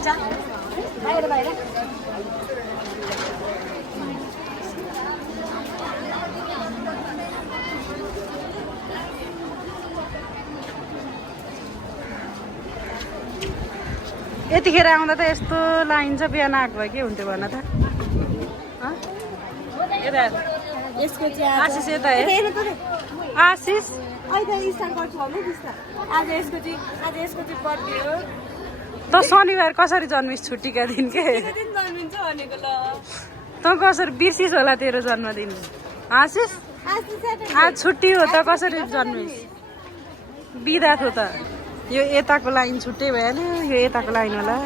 हुन्छ बाहिर बाहिर यतिखेर आउँदा त यस्तो लाइन छ बिहान आएको भए के हुन्थ्यो भन त यता यसको चाहिँ आशिष यता हेर आशिष अहिले स्टार्ट गर्छु भने दिस्ता आज यसको चाहिँ बर्थडे हो त शनिबार कसरी जन्मिस् छुट्टीका दिन के दिन जन्मिन्छ भनेको ल त कसरी बिर्सिस् होला तेरो जन्मदिन आशिष आज छुट्टी हो त कसरी जन्मिस् बिदा थियो त यो यताको लाइन छुट्टै भइहाल्यो यो यताको लाइन होला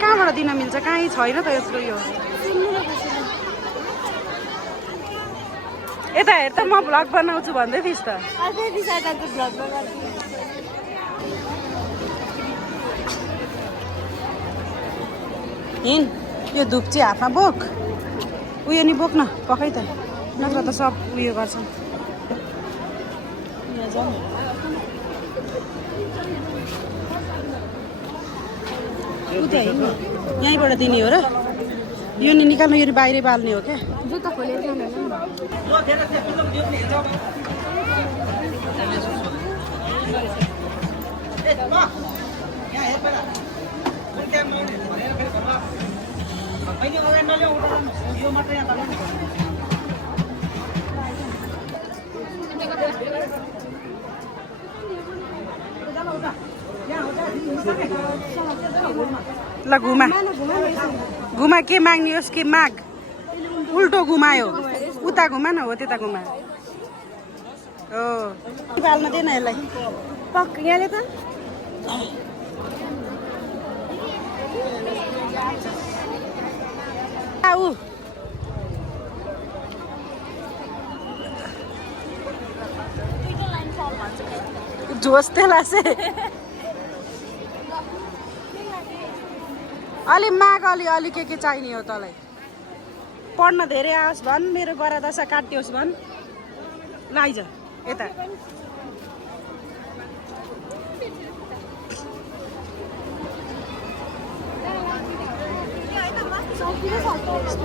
कहाँबाट दिन मिल्छ कहीँ छैन त यस्तो यो यता हेर त म भ्लग बनाउँछु भन्दै थिइस् त हिँड यो धुप चाहिँ हातमा बोक उयो नि बोक्न पकाइ त नत्र त सब उयो गर्छन् उता हिँड्नु यहीँबाट दिने हो र यो नि निकाल्नु यो बाहिरै बाल्ने हो क्या जुत्ता खोलेर ल घुमा घुमा के माग्ने होस् के माग उल्टो घुमायो उता घुमा न हो त्यता घुमा हो बाल्न दे न यसलाई पक यहाँले त ऊ झोस्ते लासे अलि माग अलि के चाहिने हो तँलाई पढ्न धेरै आओस् भन् मेरो बरादशा काटियोस् भन् लाइज यता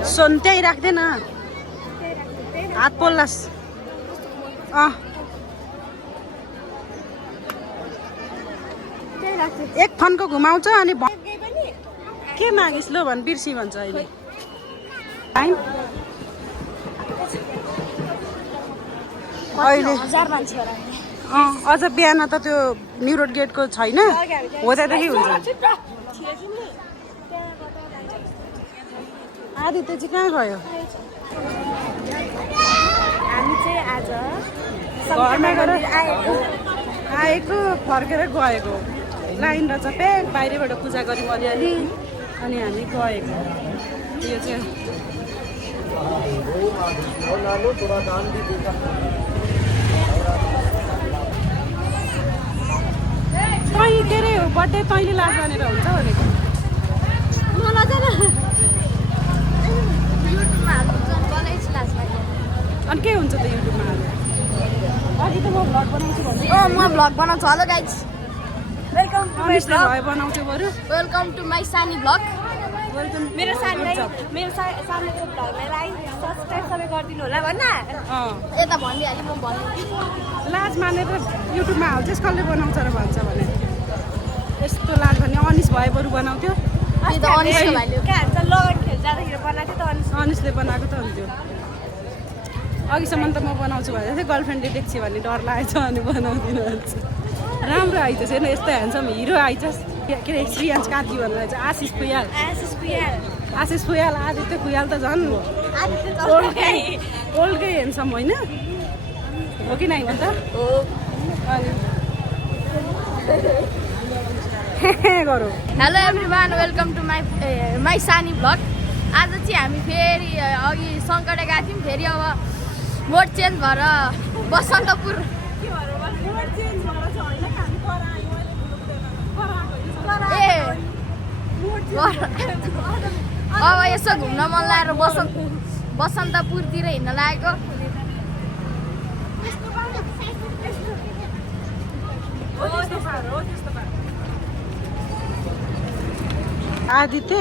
सोन त्यहीँ राख्दैन हात पोल्लास् एक फन्को घुमाउँछ अनि के मागिस् लो भन् बिर्सी भन्छ अहिले अहिले अझ बिहान त त्यो न्यु रोड गेटको छैन हो त्यहाँदेखि हुन्छ आदित्य चाहिँ कहाँ गयो हामी चाहिँ आज घरमा गएर आएको फर्केर गएको लाइन रहेछ प्याक बाहिरबाट पूजा गऱ्यौँ अलिअलि अनि हामी गएको यो चाहिँ तैँ के अरे बर्थडे तैँले लाज भनेर हुन्छ भनेको अनि के हुन्छ त युट्युबमा अघि त म भ्लग बनाउँछु भन्दै म भ्लग बनाउँछु hello guys welcome to my अनिसले भए बनाउँथ्यो बरु वेलकम टु माई सानी भ्लग वेलकम मेरो सानीको भ्लगलाई लाइक सब्सक्राइब सबै गरिदिनु होला भन्न यता भनिदिइहालेँ म भन्नु लाज मानेर युट्युबमा हाल्छ कसले बनाउँछ र भन्छ भने यस्तो लाज भने अनिस भए बरु बनाउँथ्यो लगन खेल जाँदाखेरि बनाएको थियो त अनिसले बनाएको त हुन्थ्यो अघिसम्म त म बनाउँछु भनेको थिएँ गर्लफ्रेन्डले देख्छ भने डर लागेछ अनि बनाउँदिनँ भन्छ राम्रो आइज हेर्नु यस्तो ह्यान्डसम हिरो आइज के अरे श्रीयान्स काजी भन्नु रहेछ आशिष फुयाल आदित्य फुयाल त झन् ओल्डकै ह्यान्डसम होइन हो कि नै भन्छ अनि गरौँ hello everyone welcome to my सानी भ्लग आज चाहिँ हामी फेरि अघि सङ्कटे गएको थियौँ फेरि अब मोड चेन्ज भएर बसन्तपुर अब यसो घुम्न मन लागेर बसन्तपुरतिर हिँड्न लागेको। आदित्य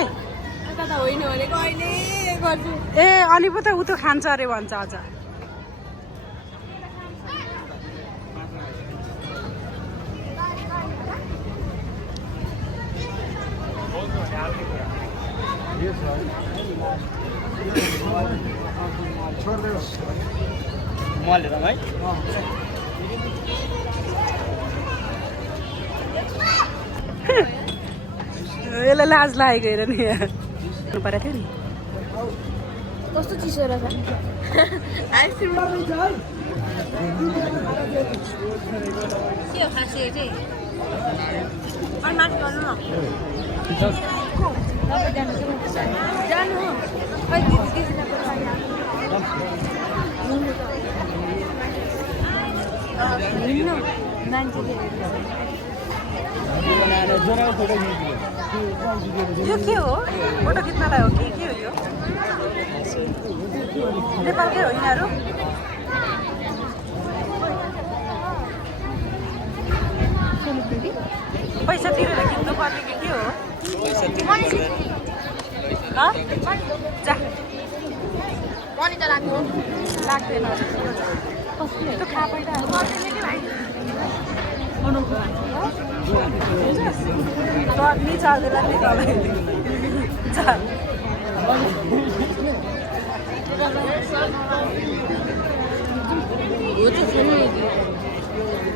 ए अनि पो त ऊ त खान्छ अरे भन्छ अझ। यसलाई लाज लागेको हेर नि परेको थियो नि कस्तो चिसो रहेछ आइसक्रिम के हो खासै चाहिँ माथि गर्नु न जानु यो के हो फोटो खिच्नलाई हो कि के हो यो नेपालकै हो यिनीहरू पैसा तिरेर किन्नु पर्ने कि के हो जा मनी त लाग्नु लाग्दैन त्यो खा पहिला नि चल्दैन नि तपाईँ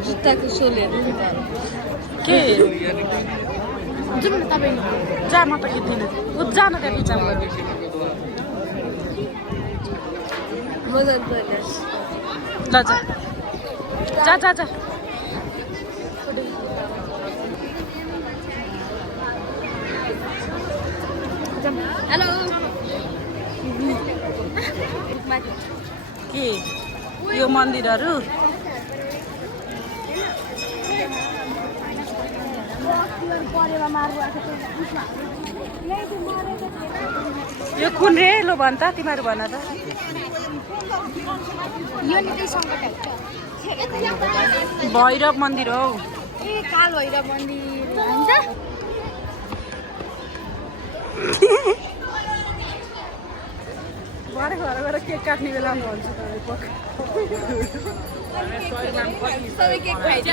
जुत्ताको सोलहरू के जाउँ न तपाईँ जा म त खिच्दिनँ ऊ जान त्यहाँ बिचमा ल जा जा जा जा हेलो के यो मन्दिरहरू यो कुन रे लो भन् त तिमीहरू भन त भैरव मन्दिर हौ ए काल भैरव मन्दिर हुन्छ भरे घर गएर केक काट्ने बेलामा भन्छु सबै केक खाइन्छ